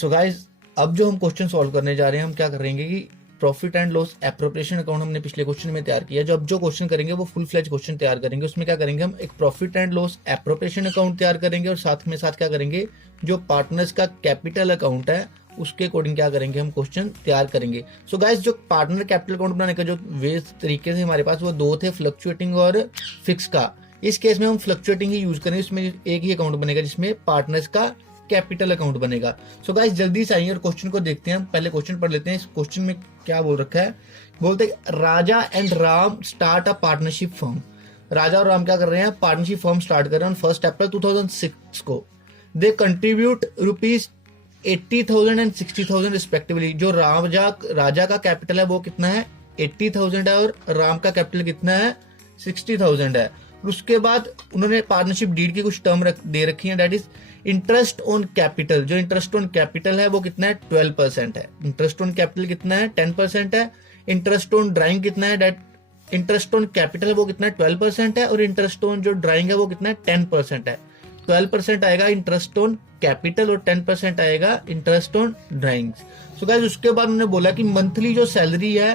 So guys, अब जो हम क्वेश्चन सॉल्व करने जा रहे हैं, हम क्या करेंगे कि profit and loss appropriation account हमने पिछले क्वेश्चन में तैयार किया। जो अब जो क्वेश्चन करेंगे वो फुल फ्लेज क्वेश्चन तैयार करेंगे। उसमें क्या करेंगे, हम एक profit and loss appropriation account तैयार करेंगे और साथ में साथ क्या करेंगे, जो पार्टनर्स का कैपिटल अकाउंट है उसके अकॉर्डिंग क्या करेंगे, हम क्वेश्चन तैयार करेंगे। सो गाइस, जो पार्टनर कैपिटल अकाउंट बनाने का जो वे तरीके थे हमारे पास, वो दो थे, फ्लक्चुएटिंग और फिक्स का। इस केस में हम फ्लक्चुएटिंग ही यूज करेंगे। इसमें एक ही अकाउंट बनेगा जिसमें पार्टनर्स का कैपिटल अकाउंट बनेगा। सो गाइस, जल्दी से आइए और क्वेश्चन को देखते हैं। हम पहले क्वेश्चन पढ़ लेते हैं। इस क्वेश्चन में क्या बोल रखा है, बोलते हैं Raja and Ram start a partnership firm. Raja और राम क्या कर रहे हैं, पार्टनरशिप फर्म स्टार्ट कर रहे हैं 1 अप्रैल 2006 को। They contribute ₹80,000 and 60,000 respectively. जो राजा का कैपिटल है वो कितना है, 80,000 है, और राम का कैपिटल कितना है, 60,000 है। उसके बाद उन्होंने पार्टनरशिप डीड की कुछ टर्म दे रखी है, that is interest on capital. जो इंटरेस्ट ऑन कैपिटल है वो कितना है, 12% है। इंटरेस्ट ऑन कैपिटल कितना है, 10% है। इंटरेस्ट ऑन ड्राइंग कितना है, दैट इंटरेस्ट ऑन कैपिटल है वो कितना है, 12% है, और इंटरेस्ट ऑन जो ड्राइंग है वो कितना है, 10% है। 12% आएगा इंटरेस्ट ऑन कैपिटल और 10% आएगा interest on drawings. So guys, उसके बाद उन्होंने बोला कि मंथली जो सैलरी है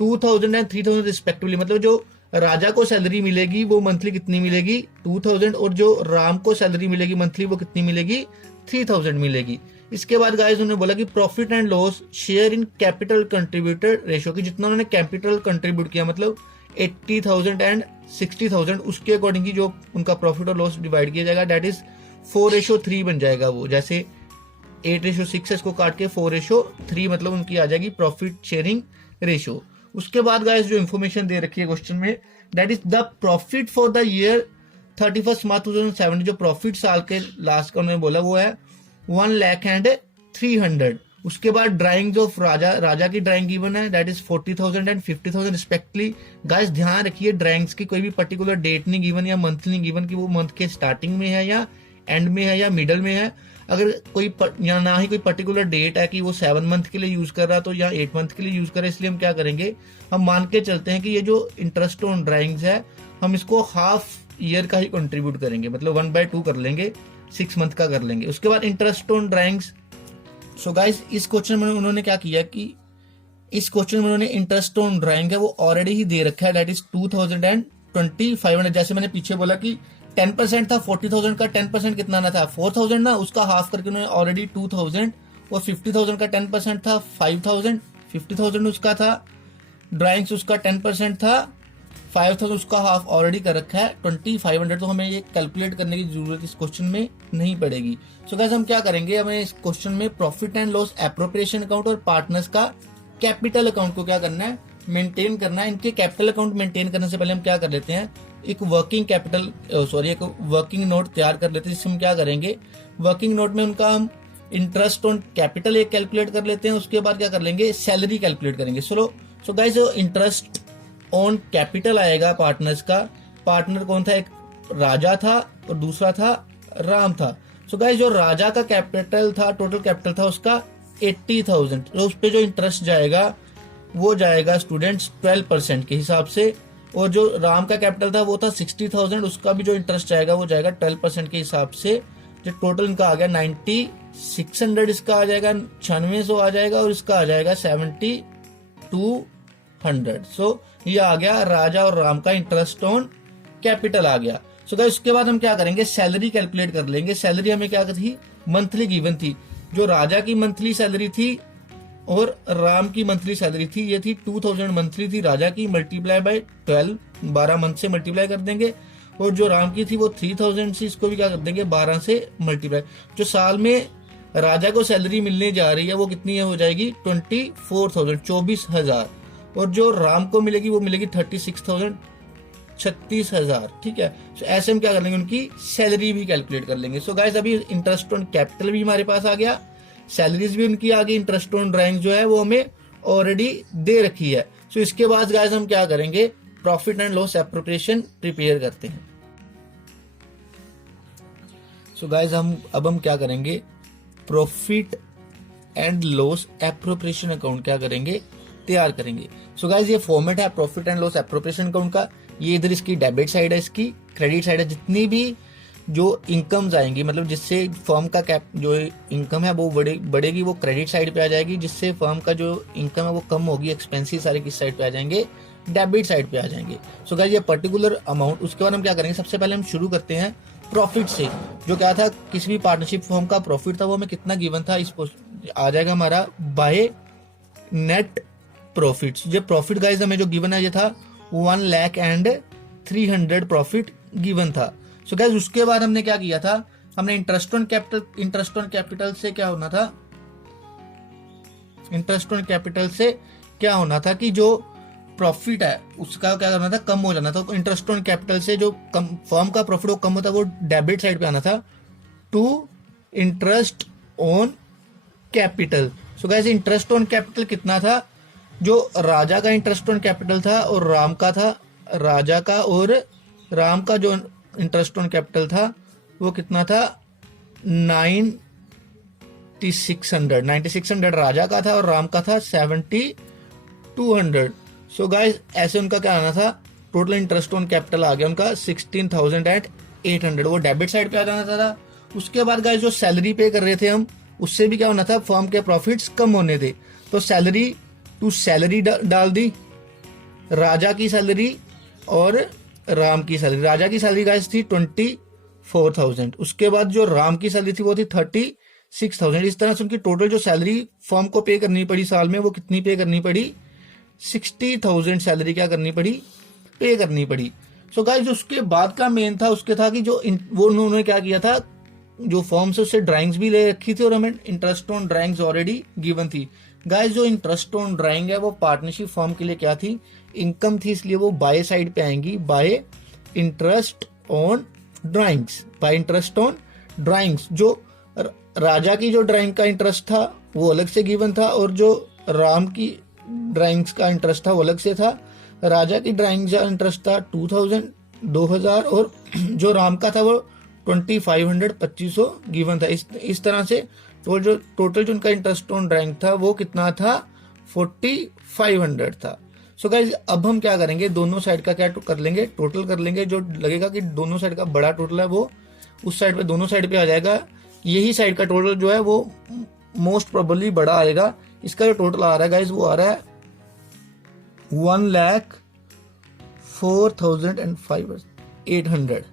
2,000 एंड 3,000 रिस्पेक्टिवली, मतलब जो राजा को सैलरी मिलेगी वो मंथली कितनी मिलेगी, 2,000, और जो राम को सैलरी मिलेगी मंथली वो कितनी मिलेगी, 3,000 मिलेगी। इसके बाद गाइस उन्होंने बोला कि profit and loss share in capital contributed ratio, की जितना उन्होंने कैपिटल कंट्रीब्यूट किया, मतलब 80,000 एंड 60,000, उसके अकॉर्डिंग ही जो उनका प्रॉफिट और लॉस डिवाइड किया जाएगा, दैट इज 4:3 बन जाएगा। वो जैसे 8:6 है, इसको काट के 4:3, मतलब उनकी आ जाएगी प्रॉफिट शेयरिंग रेशियो। उसके बाद गाइस जो इन्फॉर्मेशन दे रखी है क्वेश्चन में, that is the profit for the year 31 मार्च 2007। जो प्रॉफिट साल के लास्ट का उन्होंने बोला वो है 1,03,000। उसके बाद ड्राइंग्स ऑफ राजा की ड्राइंग गिवन है, that is 40,000 and 50,000 respectively. Guys ध्यान रखिए, ड्राइंग्स की कोई भी पर्टिकुलर डेट नहीं गिवन या मंथ नहीं गिवन कि वो मंथ के स्टार्टिंग में है या एंड में है या मिडल में है। अगर कोई या ना ही कोई पर्टिकुलर डेट है कि वो 7 मंथ के लिए यूज कर रहा तो या 8 मंथ के लिए यूज कर रहा है, इसलिए हम क्या करेंगे, हम मान के चलते हैं कि ये जो इंटरेस्ट ऑन ड्राइंग्स है हम इसको हाफ ईयर का ही कंट्रीब्यूट करेंगे, मतलब 1/2 कर लेंगे, 6 मंथ का कर लेंगे। उसके बाद interest on drawings. So guys, इस क्वेश्चन में उन्होंने क्या किया कि इस क्वेश्चन में उन्होंने इंटरेस्ट ऑन ड्राइंग है वो ऑलरेडी ही दे रखा है, दैट इज 2,000 एंड 2,500। जैसे मैंने पीछे बोला कि 10% था, 40,000 का 10% कितना ना था, 4,000 ना, उसका हाफ करके उन्होंने ऑलरेडी 2,000, और 50,000 का 10% था 5,000, 50,000 उसका था। ड्राइंग्स उसका 10% था 5,000, उसका हाफ ऑलरेडी कर रखा है 2,500। तो हमें ये कैलकुलेट करने की जरूरत इस क्वेश्चन में नहीं पड़ेगी। सो गाइस, हम क्या करेंगे, हमें इस क्वेश्चन में profit and loss appropriation account और पार्टनर्स का कैपिटल अकाउंट को क्या करना है, मेंटेन करना है। इनके कैपिटल अकाउंट मेंटेन करने से पहले हम क्या कर लेते हैं, एक वर्किंग नोट तैयार कर लेते हैं, जिससे हम क्या करेंगे, वर्किंग नोट में उनका हम इंटरेस्ट ऑन कैपिटल एक कैलकुलेट कर लेते हैं। उसके बाद क्या कर लेंगे, सैलरी कैलकुलेट करेंगे। सो गाइस, जो इंटरेस्ट ऑन कैपिटल आएगा पार्टनर्स का, पार्टनर कौन था, एक राजा था और दूसरा था राम था। सो गाइस, जो राजा का कैपिटल था, टोटल कैपिटल था उसका 80,000, तो उस पर जो इंटरेस्ट जाएगा वो जाएगा स्टूडेंट्स 12% के हिसाब से। और जो राम का कैपिटल था वो था 60,000, उसका भी जो इंटरेस्ट जाएगा वो जाएगा 12% के हिसाब से। जो टोटल इनका आ गया 9,600, इसका आ जाएगा 9600 आ जाएगा, और इसका आ जाएगा 7,200। सो ये आ गया राजा और राम का इंटरेस्ट ऑन कैपिटल आ गया। सो गाइस, उसके बाद हम क्या करेंगे, सैलरी कैलकुलेट कर लेंगे। सैलरी हमें क्या थी, मंथली गिवन थी। जो राजा की मंथली सैलरी थी और राम की मंथली सैलरी थी, ये थी 2,000 मंथली थी राजा की, मल्टीप्लाई बाय 12, 12 मंथ से मल्टीप्लाई कर देंगे। और जो राम की थी वो 3,000 से, इसको भी क्या कर देंगे, 12 से मल्टीप्लाई। जो साल में राजा को सैलरी मिलने जा रही है वो कितनी हो जाएगी, 24,000, 24,000। और जो राम को मिलेगी वो मिलेगी 36,000, 36,000। ठीक है, तो ऐसे हम क्या कर लेंगे, उनकी सैलरी भी कैलकुलेट कर लेंगे। सो गाइस, अभी इंटरेस्ट ऑन कैपिटल भी हमारे पास आ गया, सैलरीज भी उनकी आ गई, इंटरेस्ट ऑन ड्राइंग जो है वो हमें ऑलरेडी दे रखी है। सो इसके बाद गाइस हम क्या करेंगे, profit and loss appropriation prepare करते हैं। सो गाइस, अब हम क्या करेंगे, profit and loss appropriation account क्या करेंगे, तैयार करेंगे। सो गाइस, ये फॉर्मेट है profit and loss appropriation account का। ये इधर इसकी डेबिट साइड है, इसकी क्रेडिट साइड है। जितनी भी जो इनकम्स आएंगी, मतलब जिससे फर्म का कैप जो इनकम है वो बढ़ेगी, वो क्रेडिट साइड पे आ जाएगी, जिससे फर्म का जो इनकम है वो कम होगी, एक्सपेंसिव सारे किस साइड पे आ जाएंगे, डेबिट साइड पे आ जाएंगे। सो गाइस ये पर्टिकुलर अमाउंट, उसके बाद हम क्या करेंगे, सबसे पहले हम शुरू करते हैं प्रॉफिट से। जो क्या था, किसी भी पार्टनरशिप फर्म का प्रॉफिट था वो हमें कितना गिवन था, इस आ जाएगा हमारा बाय नेट प्रॉफिट्स। जो प्रॉफिट गाइस हमें जो गिवन है ये था 1,03,000 प्रॉफिट गिवन था। सो गाइस उसके बाद हमने क्या किया था, हमने इंटरेस्ट ऑन कैपिटल से क्या होना था, इंटरेस्ट ऑन कैपिटल से क्या होना था कि जो प्रॉफिट है उसका क्या करना था, कम हो जाना था। इंटरेस्ट ऑन कैपिटल से जो फर्म का प्रॉफिट वो कम होता है, वो डेबिट साइड पे आना था to interest on capital. So guys interest on capital कितना था, जो राजा का इंटरेस्ट ऑन कैपिटल था और राम का था, राजा का और राम का जो इंटरेस्ट ऑन कैपिटल था वो कितना था, 9600 राजा का था और राम का था 7200। सो गाइस ऐसे उनका क्या आना था, टोटल इंटरेस्ट ऑन कैपिटल आ गया उनका 16,800, वो डेबिट साइड पे आ जाना था। उसके बाद गाइस जो सैलरी पे कर रहे थे हम, उससे भी क्या होना था, फर्म के प्रॉफिट्स कम होने थे, तो सैलरी टू सैलरी डाल दी, राजा की सैलरी और राम की सैलरी। राजा की सैलरी गाइस थी 24,000, उसके बाद जो राम की सैलरी थी वो थी 36,000। इस तरह से उनकी टोटल जो सैलरी फर्म को पे करनी पड़ी साल में, वो कितनी पे करनी पड़ी, 60,000 सैलरी क्या करनी पड़ी, पे करनी पड़ी। सो गाइस उसके बाद का मेन था, उसके था कि जो वो उन्होंने क्या किया था, जो फॉर्म से उससे ड्राइंग्स भी ले रखी थी और हमें interest on drawings already given थी। गाइस जो इंटरेस्ट ऑन ड्राइंग है वो पार्टनरशिप फॉर्म के लिए क्या थी, इनकम थी, इसलिए वो बाय साइड पे आएंगी, bye interest on drawings, bye interest on drawings. जो राजा की जो ड्राइंग का इंटरेस्ट था वो अलग से गिवन था, और जो राम की ड्राइंग्स का इंटरेस्ट था वो अलग से था। राजा की ड्राइंग का इंटरेस्ट था 2,000 और जो राम का था वो 2,500 2500 गिवन था। इस तरह से तो जो टोटल जो उनका इंटरेस्ट ऑन ड्राइंग था वो कितना था, 4,500 था। सो गाइस अब हम क्या करेंगे, दोनों साइड का क्या कर लेंगे, टोटल कर लेंगे। जो लगेगा कि दोनों साइड का बड़ा टोटल है वो उस साइड पे, दोनों साइड पे आ जाएगा। यही साइड का टोटल जो है वो मोस्ट प्रोबेबली बड़ा आएगा। इसका जो टोटल आ रहा है गाइस वो आ रहा है 1,04,800।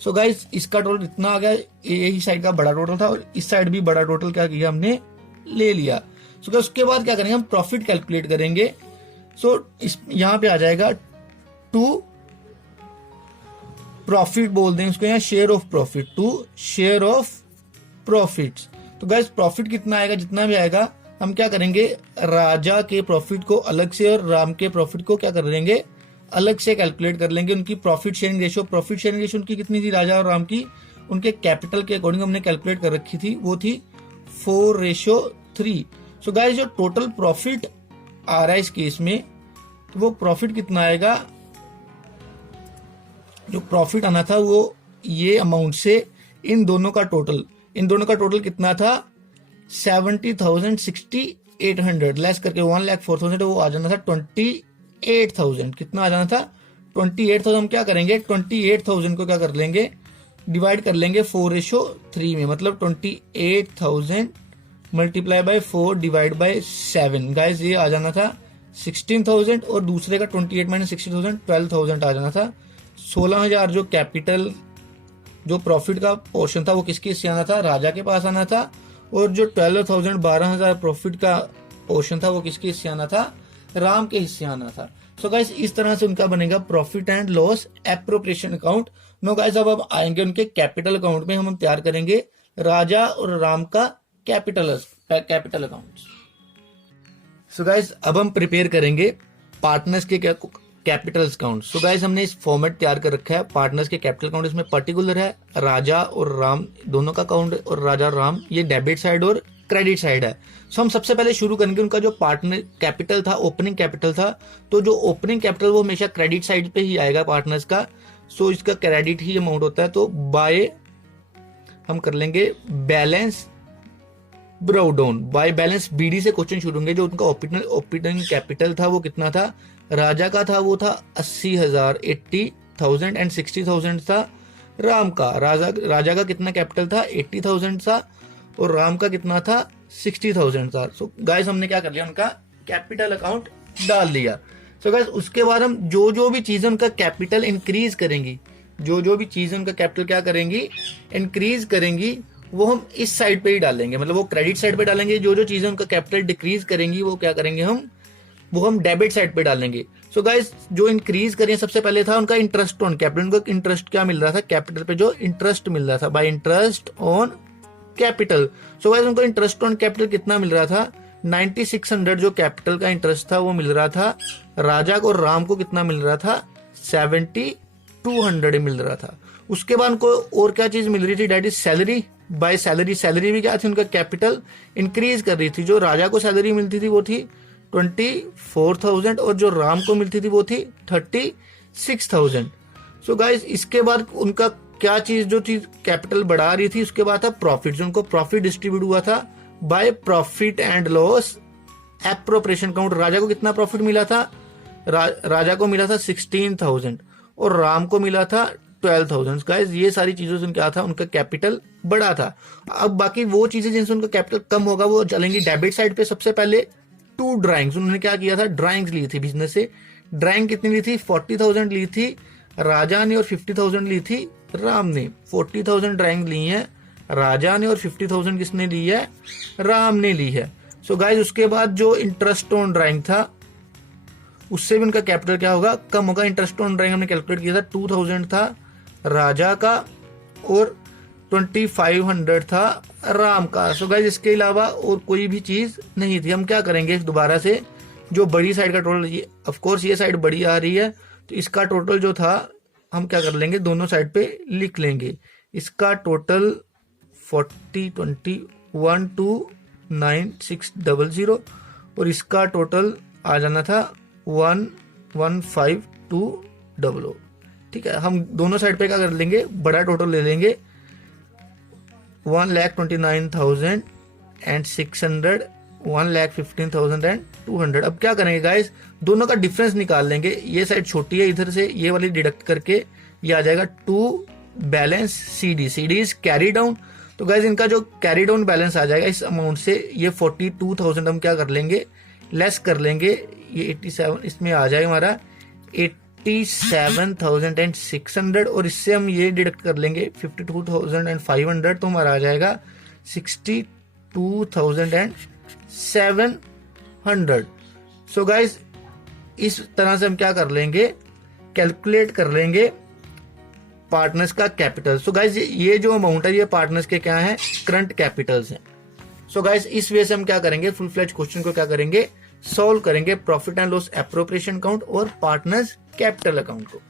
सो गाइस इसका टोटल इतना आ गया, यही साइड का बड़ा टोटल था और इस साइड भी बड़ा टोटल क्या किया हमने, ले लिया। सो गाइस उसके बाद क्या करेंगे, हम प्रॉफिट कैलकुलेट करेंगे। सो इस यहां पे आ जाएगा टू प्रॉफिट बोल देंगे उसको, यहाँ share of profit, to share of profits. तो गाइस प्रॉफिट कितना आएगा, जितना भी आएगा हम क्या करेंगे, राजा के प्रॉफिट को अलग से और राम के प्रॉफिट को क्या कर लेंगे, अलग से कैलकुलेट कर लेंगे। उनकी प्रॉफिट शेयरिंग रेशियो उनकी कितनी थी, राजा और राम की, उनके कैपिटल के अकॉर्डिंग हमने कैलकुलेट कर रखी थी, वो थी 4:3। सो गाइस जो टोटल प्रॉफिट आ रहा है इस केस में, तो वो प्रॉफिट कितना आएगा, जो प्रॉफिट आना था वो ये अमाउंट से इन दोनों का टोटल कितना था, 70,000 लेस करके 1,04,000, वो आ जाना था 28,000। कितना आ जाना था, 28,000। हम क्या करेंगे, 28,000 को क्या कर लेंगे, डिवाइड कर लेंगे 4:3 में, मतलब 28,000 multiply by 4 divide by 7। Guys ये आ जाना था 16,000 और दूसरे का 28 माइनस 60,000 12,000 आ जाना था। 16,000 जो कैपिटल जो प्रॉफिट का पोर्शन था वो किसके हिस्से आना था, राजा के पास आना था, और जो 12,000 12,000 प्रॉफिट का पोर्शन था वो किसके हिस्से आना था, राम के हिस्से आना था। सो गाइस इस तरह से उनका बनेगा profit and loss appropriation account. No guys अब आएंगे उनके कैपिटल अकाउंट में, हम तैयार करेंगे राजा और राम का कैपिटल अकाउंट। सो गाइस अब हम प्रिपेयर करेंगे पार्टनर्स के कैपिटल अकाउंट। सो गाइस हमने इस फॉर्मेट तैयार कर रखा है पार्टनर्स के कैपिटल अकाउंट। इसमें पर्टिकुलर है राजा और राम दोनों का अकाउंट, और राजा और राम ये डेबिट साइड और क्रेडिट साइड है। सो हम सबसे पहले शुरू करेंगे उनका जो पार्टनर कैपिटल था, ओपनिंग कैपिटल था, तो जो ओपनिंग कैपिटल वो हमेशा क्रेडिट साइड पे ही आएगा पार्टनर्स का। सो इसका क्रेडिट ही अमाउंट होता है, तो बाय हम कर लेंगे बैलेंस ब्राउडाउन, बाय बैलेंस बीडी से क्वेश्चन शुरू होंगे। जो उनका ओपनिंग कैपिटल था वो कितना था, राजा का था वो था 80,000 80,000 एंड 60,000 था, राम का। राजा का कितना कैपिटल था, 80,000 था, और राम का कितना था, 60,000 था। सो गाइस हमने क्या कर लिया, उनका कैपिटल अकाउंट डाल दिया। सो गाइस उसके बाद हम जो भी चीजें उनका कैपिटल इंक्रीज करेंगी, जो भी चीजें उनका कैपिटल क्या करेंगी, इंक्रीज करेंगी, वो हम इस साइड पे ही डालेंगे, मतलब वो क्रेडिट साइड पे डालेंगे। जो चीजें उनका कैपिटल डिक्रीज करेंगी वो क्या करेंगे हम डेबिट साइड पे डालेंगे। सो गाइस जो इंक्रीज करें, सबसे पहले था उनका इंटरेस्ट ऑन कैपिटल। उनको इंटरेस्ट क्या मिल रहा था, कैपिटल पे जो इंटरेस्ट मिल रहा था, bye interest on capital. So guys उनको इंटरेस्ट ऑन कैपिटल कितना मिल रहा था, 9600 जो कैपिटल का इंटरेस्ट था वो मिल रहा था। राजा को और राम को कितना मिल रहा था, 7200 मिल रहा था। उसके बाद उनको और क्या चीज मिल रही थी, डेट इज सैलरी। बाय सैलरी भी क्या थी, उनका कैपिटल इंक्रीज कर रही थी। जो राजा को सैलरी मिलती थी वो थी 24,000 और जो राम को मिलती थी वो थी 36,000। सो गाइस इसके बाद उनका क्या चीज, जो चीज कैपिटल बढ़ा रही थी, उसके बाद था प्रॉफिट। जो उनको प्रॉफिट डिस्ट्रीब्यूट हुआ था by profit and loss appropriation account. Raja को कितना प्रॉफिट मिला था, राजा को मिला था 16,000 और राम को मिला था 12,000। गाइस ये सारी चीजों से क्या था, उनका कैपिटल बढ़ा था। अब बाकी वो चीजें जिनसे उनका कैपिटल कम होगा वो चलेंगी डेबिट साइड पे। सबसे पहले 2 ड्राइंग्स उन्होंने क्या किया था, ड्राइंग्स ली थी बिजनेस से। ड्राइंग कितनी ली थी, 40,000 ली थी राजा ने और 50,000 ली थी राम ने। 40,000 ड्राइंग ली है राजा ने और 50,000 किसने ली है, राम ने ली है। सो गाइस उसके बाद जो इंटरेस्ट ऑन ड्राइंग था उससे भी उनका कैपिटल क्या होगा, कम होगा। इंटरेस्ट ऑन ड्राइंग हमने कैलकुलेट किया था, 2,000 था राजा का और 2500 था राम का। सो गाइस इसके अलावा और कोई भी चीज नहीं थी। हम क्या करेंगे दोबारा से, जो बड़ी साइड का टोटल, ऑफ कोर्स ये साइड बड़ी आ रही है तो इसका टोटल जो था हम क्या कर लेंगे, दोनों साइड पे लिख लेंगे। इसका टोटल 402129,600 और इसका टोटल आ जाना था 115,200। ठीक है, हम दोनों साइड पे क्या कर लेंगे, बड़ा टोटल ले लेंगे 1,29,600, 1,15,200। अब क्या करेंगे गाइस, दोनों का डिफरेंस निकाल लेंगे। ये साइड छोटी है, इधर से ये वाली डिडक्ट करके ये आ जाएगा 2 balance CD। CD is carry down. तो गाइस इनका जो कैरी डाउन बैलेंस आ जाएगा इस अमाउंट से, ये 42,000 हम क्या कर लेंगे, लेस कर लेंगे। ये 87 इसमें आ जाएगा हमारा 87,600 और इससे हम ये डिडक्ट कर लेंगे 52,500 तो हमारा आ जाएगा 62,700। सो गाइस इस तरह से हम क्या कर लेंगे, कैलकुलेट कर लेंगे पार्टनर्स का कैपिटल। सो गाइस ये जो अमाउंट है ये पार्टनर्स के क्या है, करंट कैपिटल्स हैं। सो गाइस इस वे से हम क्या करेंगे, फुल फ्लेज क्वेश्चन को क्या करेंगे, सॉल्व करेंगे, profit and loss appropriation account और पार्टनर्स कैपिटल अकाउंट को।